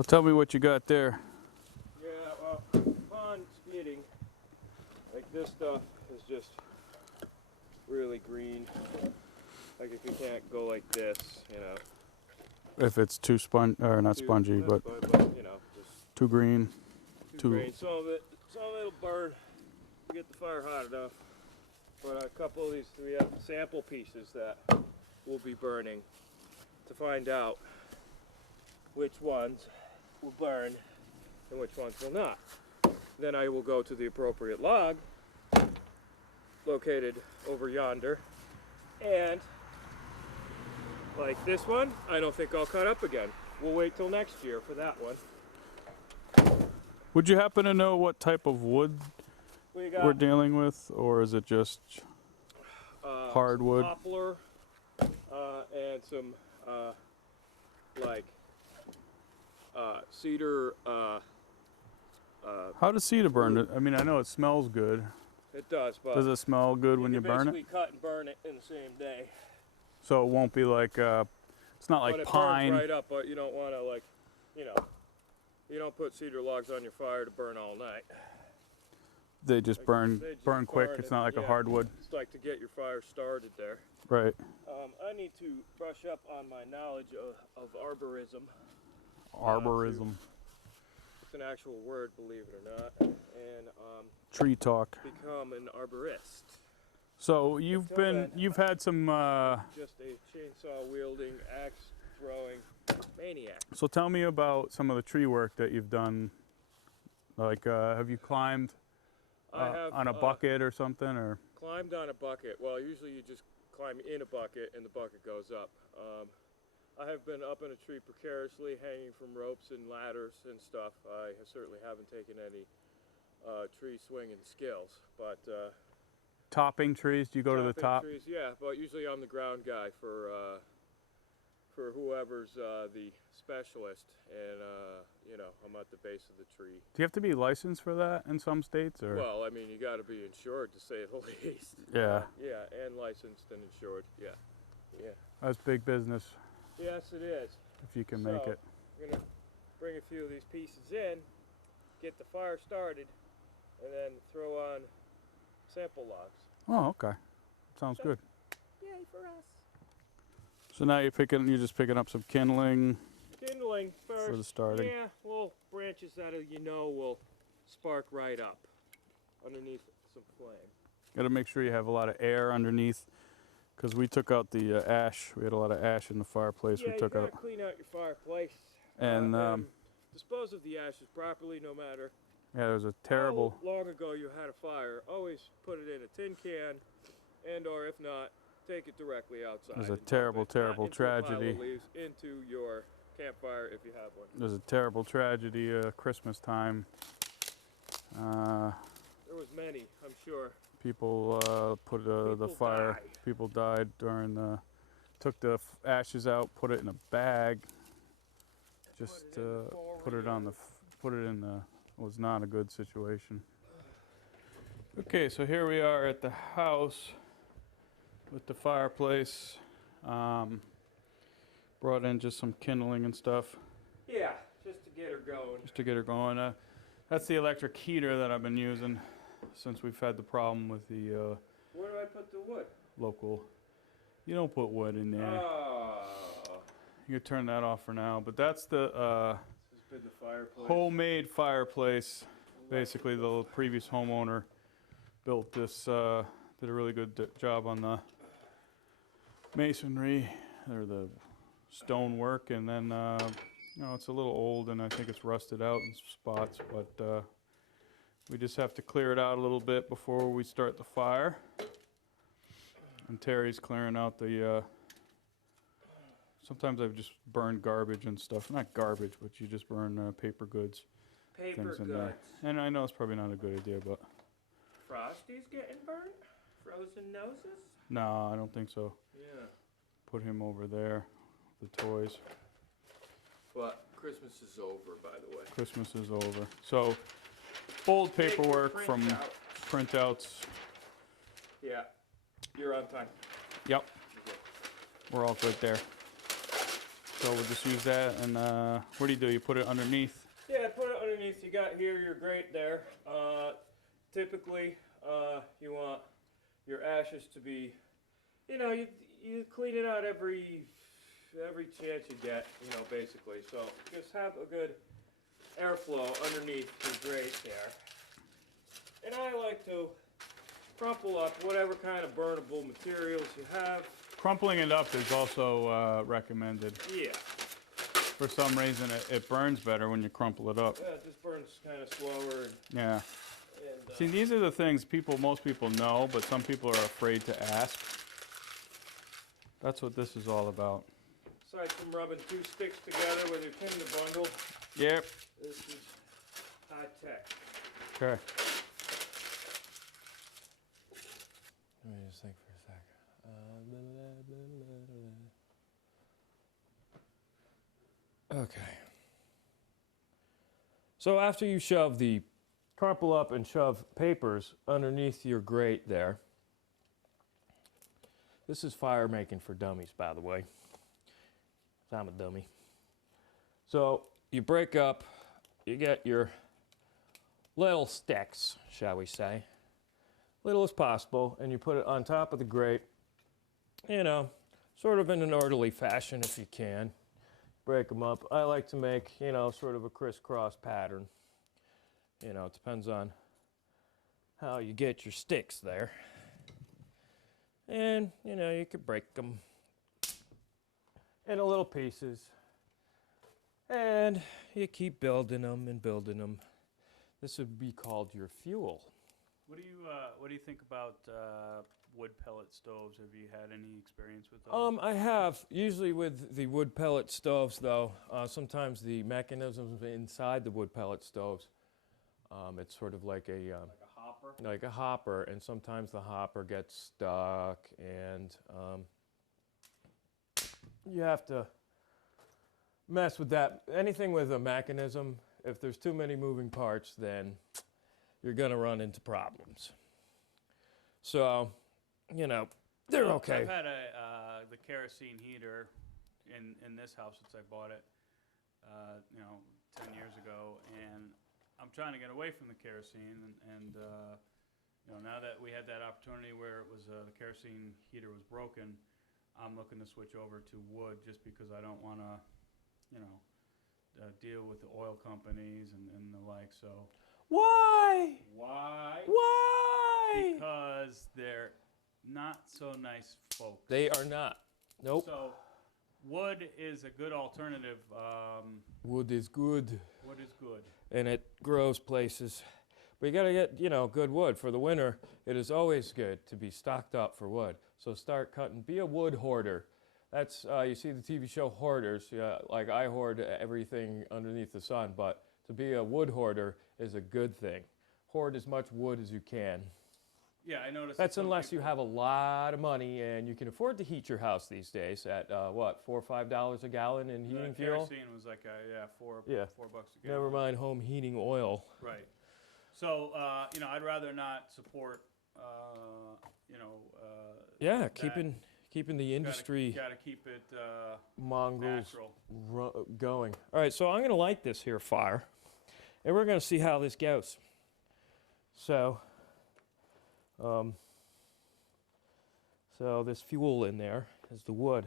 Well, tell me what you got there. Yeah, well, upon skidding, like this stuff is just really green. Like if you can't go like this, you know. If it's too not spongy, but you know, just too green. too green. Some of it'll burn. To get the fire hot enough. But a couple of these we have sample pieces that we'll be burning to find out which ones will burn and which ones will not. Then I will go to the appropriate log located over yonder, and like this one, I don't think I'll cut up again. We'll wait till next year for that one. Would you happen to know what type of wood we're dealing with, or is it just hardwood? Poplar and some like cedar. How does cedar burn? I mean, I know it smells good. It does, but does it smell good when you burn it? Basically cut and burn it in the same day. So it won't be like it's not like but it pine. Burns right up, but you don't want to like, you know, you don't put cedar logs on your fire to burn all night. They just burn quick. It's not like a hardwood. It's like to get your fire started there. Right. I need to brush up on my knowledge of arborism. Arborism. It's an actual word, believe it or not. And tree talk. Become an arborist. So you've had some. Just a chainsaw wielding, axe throwing maniac. So tell me about some of the tree work that you've done. Like, have you climbed on a bucket or something, or? Climbed on a bucket. Well, usually you just climb in a bucket and the bucket goes up. I have been up in a tree precariously, hanging from ropes and ladders and stuff. I certainly haven't taken any tree swinging skills, but topping trees. Do you go to the top? Trees, yeah, but usually I'm the ground guy for whoever's the specialist, and you know, I'm at the base of the tree. Do you have to be licensed for that in some states, or? Well, I mean, you got to be insured, to say the least. Yeah. Yeah, and licensed and insured. Yeah. Yeah. That's big business. Yes, it is. If you can make it. I'm gonna bring a few of these pieces in, get the fire started, and then throw on sample logs. Oh, okay. Sounds good. Yay for us. So now you're just picking up some kindling. Kindling first. For the starting. Yeah, little branches that will spark right up underneath some flame. Got to make sure you have a lot of air underneath, because we took out the ash. We had a lot of ash in the fireplace. Yeah, we took you out. gotta clean out your fireplace And dispose of the ashes properly, no matter. Yeah, there was a terrible. How long ago you had a fire? Always put it in a tin can, and/or if not, take it directly outside. There's a terrible tragedy. Leaves into your campfire if you have one. There's a terrible tragedy. Christmas time. There was many, I'm sure. People put the fire. Died. People died during the. Took the ashes out, put it in a bag. Just put it in the. Was not a good situation. Okay, so here we are at the house with the fireplace. Brought in just some kindling and stuff. Yeah, just to get her going. Just to get her going. That's the electric heater that I've been using since we've had the problem with the where do I put the wood? Local. You don't put wood in there. Oh. You can turn that off for now. But that's the This has been the fireplace. Homemade fireplace. Basically, the previous homeowner built this. Did a really good job on the masonry or the stonework, and then you know, it's a little old and I think it's rusted out in spots, but we just have to clear it out a little bit before we start the fire. And Terry's clearing out the sometimes I've just burned garbage and stuff. Not garbage, but you just burn paper goods. Paper goods. There. And I know it's probably not a good idea, but Frosty's getting burnt? Frozen noses? no, I don't think so. Yeah. Put him over there, the toys. But Christmas is over, by the way. Christmas is over. So, old paperwork from printouts. Yeah. You're on time. Yep. We're all good there. So we'll just use that, and what do? You put it underneath? Yeah, put it underneath. You got here your grate there. Typically, you want your ashes to be, you clean it out every chance you get, basically. So just have a good airflow underneath your grate there. And I like to crumple up whatever kind of burnable materials you have. Crumpling it up is also recommended. Yeah. For some reason, it burns better when you crumple it up. Yeah, it just burns kind of slower. Yeah. And, See, these are the things most people know, but some people are afraid to ask. That's what this is all about. aside from rubbing two sticks together with your tinder bundle, Yep. this is high tech. Okay. Let me just think for a sec. Okay. So after you shove the crumple up and shove papers underneath your grate there, this is fire making for dummies, by the way. I'm a dummy. So you break up, you get your little sticks, shall we say, little as possible, and you put it on top of the grate, you know, sort of in an orderly fashion if you can. Break them up. I like to make, you know, sort of a crisscross pattern. You know, it depends on how you get your sticks there. And, you know, you could break them into little pieces. And you keep building them and building them. This would be called your fuel. What do you think about wood pellet stoves? Have you had any experience with those? I have. Usually with the wood pellet stoves, though, sometimes the mechanisms inside the wood pellet stoves, it's sort of like a hopper? like a hopper, and sometimes the hopper gets stuck, and you have to mess with that. Anything with a mechanism, if there's too many moving parts, then you're going to run into problems. So, you know, they're okay. I've had the kerosene heater in this house since I bought it, 10 years ago, and I'm trying to get away from the kerosene, and now that we had that opportunity where it was the kerosene heater was broken, I'm looking to switch over to wood just because I don't want to, deal with the oil companies and the like. So Why? why? Why? Because they're not so nice folks. They are not. Nope. So wood is a good alternative. Wood is good. Wood is good. And it grows places. But you got to get, good wood. For the winter, it is always good to be stocked up for wood. So start cutting. Be a wood hoarder. That's, you see the TV show Hoarders. Yeah, like I hoard everything underneath the sun. But to be a wood hoarder is a good thing. Hoard as much wood as you can. Yeah, I noticed. That's unless you have a lot of money and you can afford to heat your house these days at, $4 or $5 a gallon in heating fuel? Kerosene was like, $4 Yeah. $4 a gallon. Never mind home heating oil. Right. So, I'd rather not support, Yeah, that. keeping the industry Gotta keep it mongrels natural. going. All right, so I'm going to light this here fire, and we're going to see how this goes. So, this fuel in there is the wood.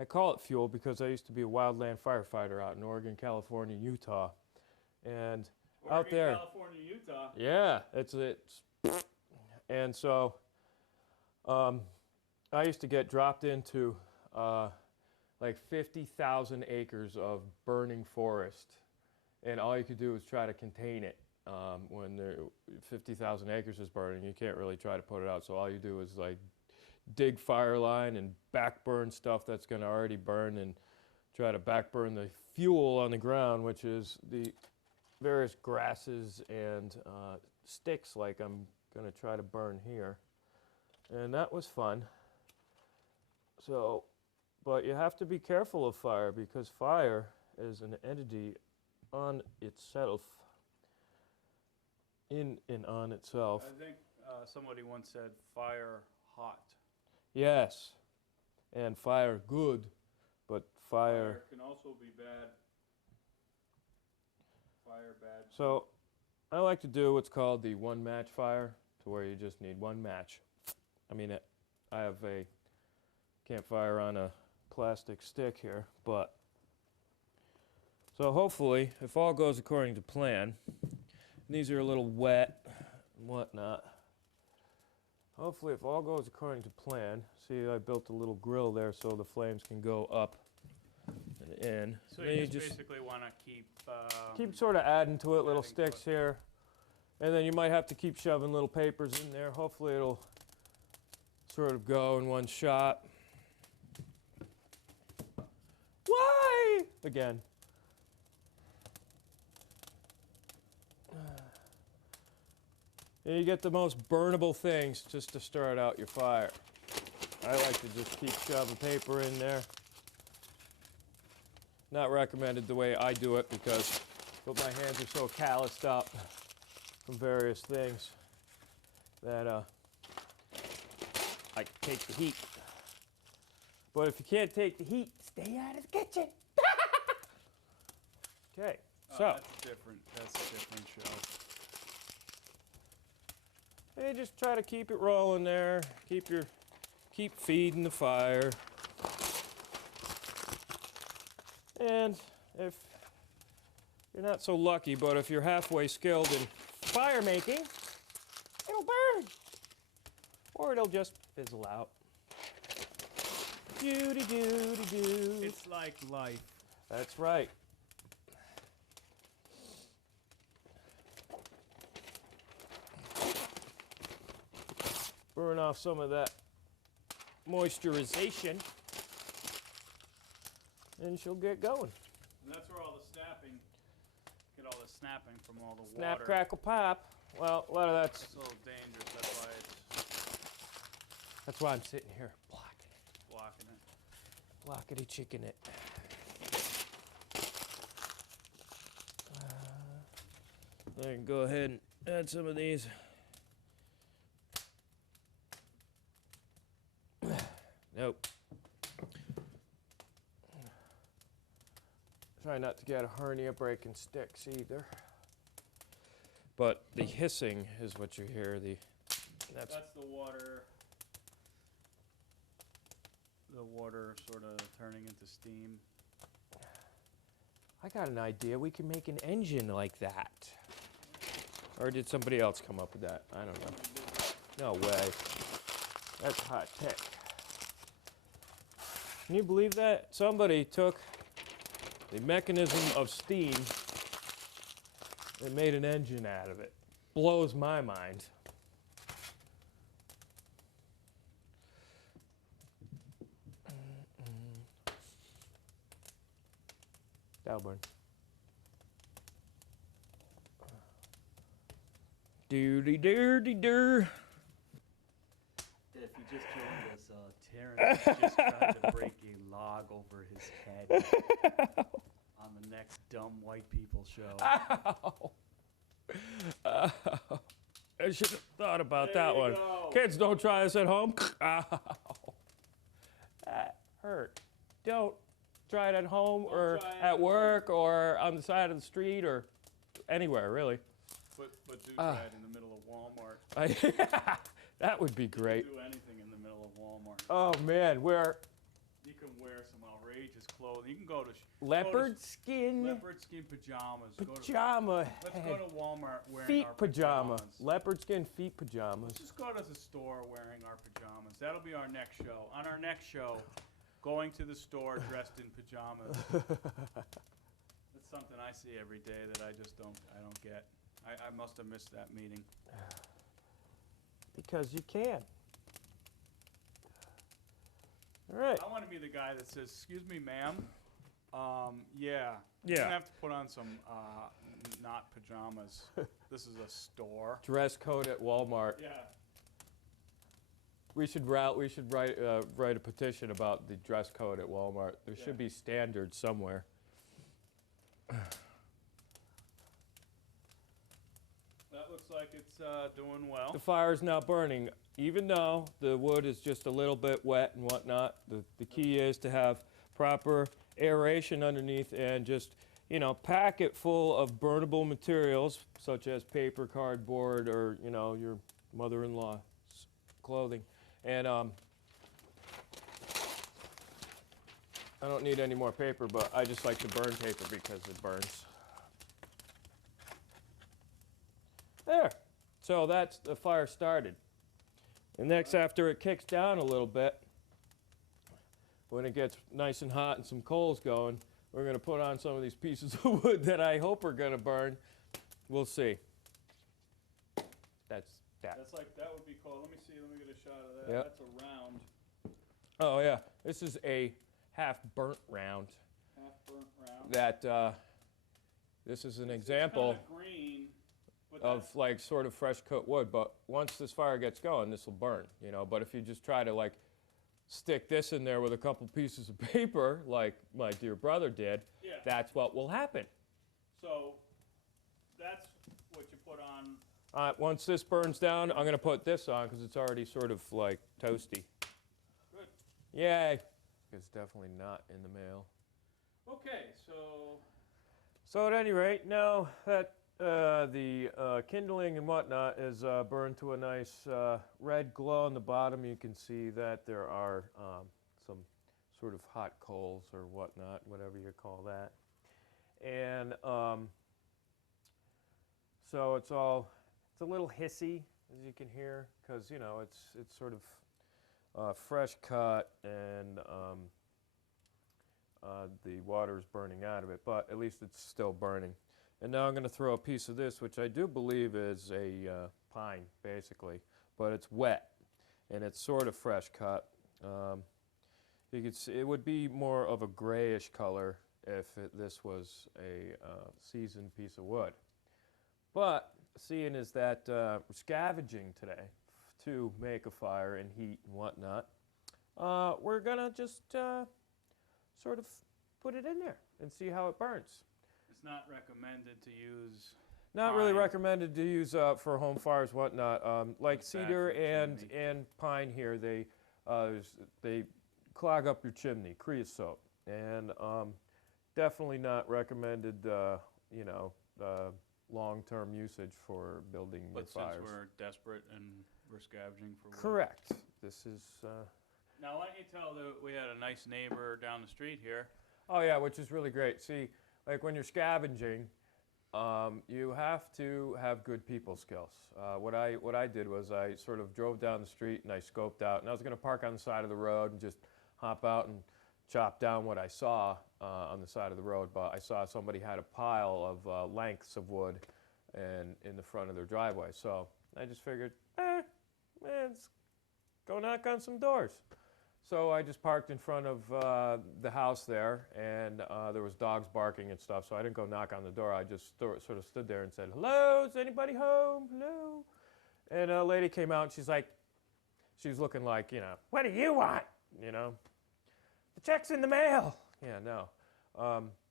I call it fuel because I used to be a wildland firefighter out in Oregon, California, Utah, and out there, California, Utah. yeah, it's and so I used to get dropped into like 50,000 acres of burning forest, and all you could do was try to contain it. When 50,000 acres is burning, you can't really try to put it out. So all you do is like dig fire line and backburn stuff that's going to already burn, and try to backburn the fuel on the ground, which is the various grasses and sticks like I'm going to try to burn here. And that was fun. So, but you have to be careful of fire because fire is an entity on itself. In and on itself. I think somebody once said fire hot. Yes. And fire good, but fire. Can also be bad. Fire bad. So I like to do what's called the one match fire, to where you just need one match. I mean, I have a campfire on a plastic stick here, but so hopefully, if all goes according to plan, and these are a little wet and whatnot. Hopefully, if all goes according to plan, see, I built a little grill there so the flames can go up and in. So Then you just basically want to keep sort of adding to it, little adding to sticks here, and then you might have to keep shoving little papers in there. Hopefully, it'll sort of go in one shot. Why? Again. And you get the most burnable things just to start out your fire. I like to just keep shoving paper in there. Not recommended the way I do it because but my hands are so calloused up from various things that I take the heat. But if you can't take the heat, stay out of the kitchen. Okay, so that's a different show. Hey, just try to keep it rolling there. Keep feeding the fire. And if you're not so lucky, but if you're halfway skilled in fire making, it'll burn. Or it'll just fizzle out. Doo-dee-doo-dee-doo. It's like life. That's right. Burn off some of that moisturization, and she'll get going. And that's where all the get all the snapping from all the Snap, water. crackle, pop. Well, a lot of that's It's a little dangerous. that's why I'm sitting here blocking it, Blocking it. blockity chicken it. I can go ahead and add some of these. Nope. Try not to get a hernia breaking sticks either. But the hissing is what you hear. That's the water. The water sort of turning into steam. I got an idea. We can make an engine like that. Or did somebody else come up with that? I don't know. No way. That's hot tech. Can you believe that? Somebody took the mechanism of steam and made an engine out of it. Blows my mind. Dalburn. Doody-doody-dur. If you just joined us, Terence just tried to break a log over his head on the next Dumb White People show. Ow. Ow. I should have thought about There that you one. go. Kids, don't try this at home. Ow. That hurt. Don't try it at home or try it at at work or on the side of the street or anywhere, really. But do try it in the middle of Walmart. That would be great. Do anything in the middle of Walmart. Oh, man. You can wear some outrageous clothes. You can go to Leopard skin leopard skin pajamas. pajama Let's head. go to Walmart wearing Feet our pajama. pajamas. Leopard skin feet pajamas. Let's just go to the store wearing our pajamas. That'll be our next show. On our next show, going to the store dressed in pajamas. That's something I see every day that I don't get. I must have missed that meeting. Because you can. All right. I want to be the guy that says, "Excuse me, ma'am. Yeah. Yeah. You're gonna have to put on some not pajamas. This is a store." Dress code at Walmart. Yeah. We should write a petition about the dress code at Walmart. There should be standards somewhere. That looks like it's doing well. The fire is now burning, even though the wood is just a little bit wet and whatnot. The key is to have proper aeration underneath, and just, you know, pack it full of burnable materials such as paper, cardboard, or, you know, your mother-in-law's clothing. And I don't need any more paper, but I just like to burn paper because it burns. There. So that's the fire started. And next, after it kicks down a little bit, when it gets nice and hot and some coals going, we're going to put on some of these pieces of wood that I hope are going to burn. We'll see. That's that. That's like, that would be cool. Let me see, let me get a shot of that. Yep. That's a round, Oh, yeah. This is a half-burnt round. half-burnt round. That this is an example It's kinda green, but of that's, like sort of fresh cut wood, but once this fire gets going, this will burn, you know. But if you just try to like stick this in there with a couple pieces of paper, like my dear brother did, yeah. that's what will happen. So that's what you put on. Once this burns down, I'm gonna put this on because it's already sort of like toasty. Good. Yay! It's definitely not in the mail. Okay, So at any rate, now that the kindling and whatnot is burned to a nice red glow on the bottom, you can see that there are some sort of hot coals or whatnot, whatever you call that. And so it's a little hissy, as you can hear, because, you know, it's sort of fresh cut, and the water is burning out of it, but at least it's still burning. And now I'm going to throw a piece of this, which I do believe is a pine, basically, but it's wet, and it's sort of fresh cut. You could see it would be more of a grayish color if this was a seasoned piece of wood. But seeing as that we're scavenging today to make a fire and heat and whatnot, we're going to just sort of put it in there and see how it burns. it's not recommended to use. Not really Pine. recommended to use for home fires, whatnot. Like It's bad cedar for the and chimney. pine here, they clog up your chimney, creosote, and definitely not recommended. You know, long-term usage for building your But fires. since we're desperate and we're scavenging for wood. Correct. This is. Now, why don't you tell that we had a nice neighbor down the street here. Oh yeah, which is really great. See, like when you're scavenging, you have to have good people skills. What I did was I sort of drove down the street and I scoped out, and I was going to park on the side of the road and just hop out and chop down what I saw on the side of the road. But I saw somebody had a pile of lengths of wood and in the front of their driveway. So I just figured, let's go knock on some doors. So I just parked in front of the house there, and there was dogs barking and stuff, so I didn't go knock on the door. I just sort of stood there and said, "Hello, is anybody home? Hello?" And a lady came out, and she was looking like, you know, "What do you want?" You know, "The check's in the mail." Yeah, no.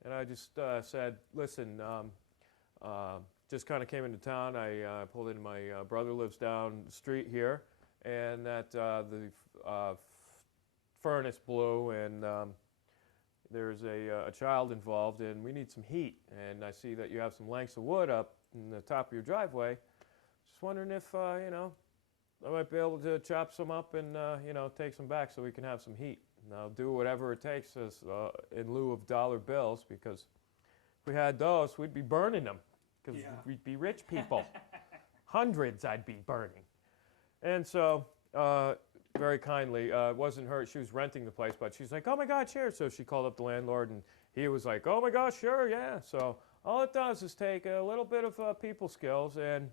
And I just said, "Listen, just kind of came into town. I pulled in, my brother lives down the street here, and that the furnace blew, and there's a child involved, and we need some heat. And I see that you have some lengths of wood up in the top of your driveway. Just wondering if, you know, I might be able to chop some up and, you know, take some back so we can have some heat. And I'll do whatever it takes as, in lieu of dollar bills, because if we had those, we'd be burning them, because we'd be rich people. Hundreds I'd be burning. And so, very kindly, it wasn't her, she was renting the place, but she's like, "Oh my God, sure." So she called up the landlord, and he was like, "Oh my gosh, sure, yeah." So all it does is take a little bit of people skills and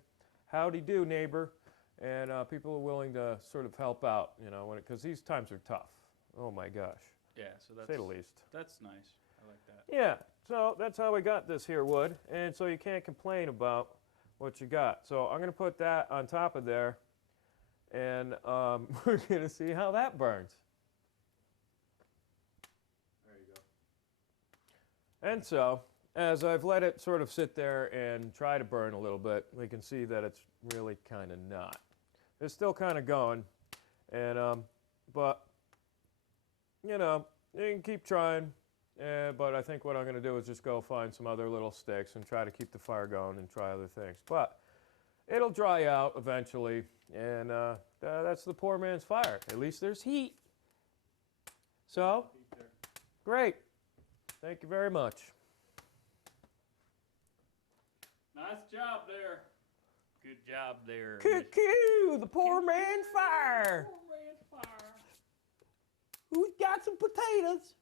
howdy do, neighbor, and people are willing to sort of help out, you know, because these times are tough. Oh my gosh, Yeah, so that's say the least. That's nice. I like that. Yeah, so that's how we got this here wood, and so you can't complain about what you got. So I'm going to put that on top of there, and we're going to see how that burns. There you go. And so, as I've let it sort of sit there and try to burn a little bit, we can see that it's really kind of not. It's still kind of going, and but, you know, You can keep trying, but I think what I'm going to do is just go find some other little sticks and try to keep the fire going and try other things. But it'll dry out eventually, and that's the poor man's fire. At least there's heat. So, great. Thank you very much. Nice job there. Good job there. Cuckoo, the poor man's fire. Poor man's fire. Who's got some potatoes?